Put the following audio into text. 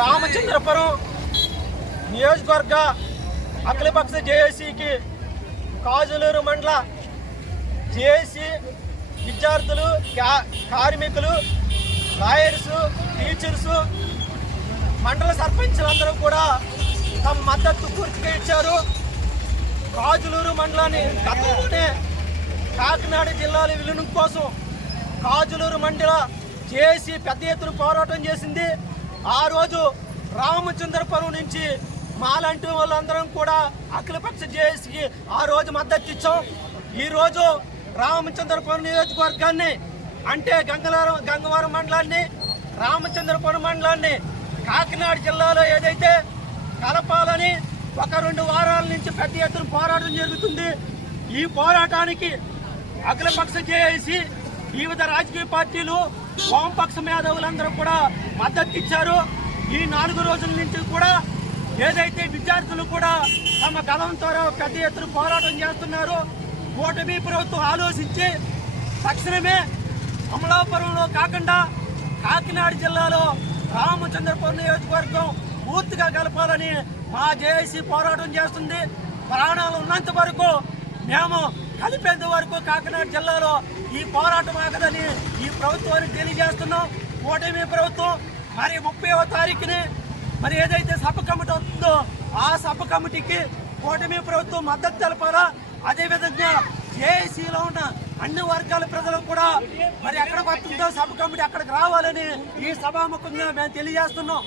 రామచంద్రపురం నియోజకవర్గ అఖిలపక్ష జేఏసీకి కాజులూరు మండల జేఏసీ విద్యార్థులు, కార్మికులు, లాయర్స్, టీచర్స్, మండల సర్పంచులందరూ కూడా తమ మద్దతు పూర్తిగా ఇచ్చారు. కాజులూరు మండలాన్ని గతంలోనే కాకినాడ జిల్లాల విలీనం కోసం కాజులూరు మండల జేఏసీ పెద్ద ఎత్తున పోరాటం చేసింది. ఆ రోజు రామచంద్రపురం నుంచి మాలాంటి వాళ్ళందరం కూడా అఖిలపక్ష జేఏసీకి ఆ రోజు మద్దతు ఇచ్చాం. ఈరోజు రామచంద్రపురం నియోజకవర్గాన్ని అంటే గంగవరం మండలాన్ని, రామచంద్రపురం మండలాన్ని కాకినాడ జిల్లాలో ఏదైతే కలపాలని 1-2 వారాల నుంచి పెద్ద ఎత్తున పోరాటం జరుగుతుంది. ఈ పోరాటానికి అఖిలపక్ష జేఏసీ, వివిధ రాజకీయ పార్టీలు, వామపక్ష మేధావులందరూ కూడా మద్దతు ఇచ్చారు. ఈ 4 రోజుల నుంచి కూడా ఏదైతే విద్యార్థులు కూడా తమ గలంతో పెద్ద ఎత్తున పోరాటం చేస్తున్నారు. కూటమి ప్రభుత్వం ఆలోచించి తక్షణమే అమలాపురంలో కాకుండా కాకినాడ జిల్లాలో రామచంద్రపురం నియోజకవర్గం పూర్తిగా కలపాలని మా జేఏసీ పోరాటం చేస్తుంది. ప్రాణాలు ఉన్నంత వరకు మేము కలిపేంత వరకు కాకినాడ జిల్లాలో ఈ పోరాటం ఆగదని ఈ ప్రభుత్వానికి తెలియజేస్తున్నాం. కూటమి ప్రభుత్వం మరి 30వ తారీఖుని మరి ఏదైతే సబ్ కమిటీ వస్తుందో ఆ సబ్ కమిటీకి కూటమి ప్రభుత్వం మద్దతు తెలపాలా. అదేవిధంగా జేఏసీలో ఉన్న అన్ని వర్గాల ప్రజలకు కూడా మరి ఎక్కడికి వస్తుందో సబ్ కమిటీ అక్కడికి రావాలని ఈ సభాముఖంగా మేము తెలియజేస్తున్నాం.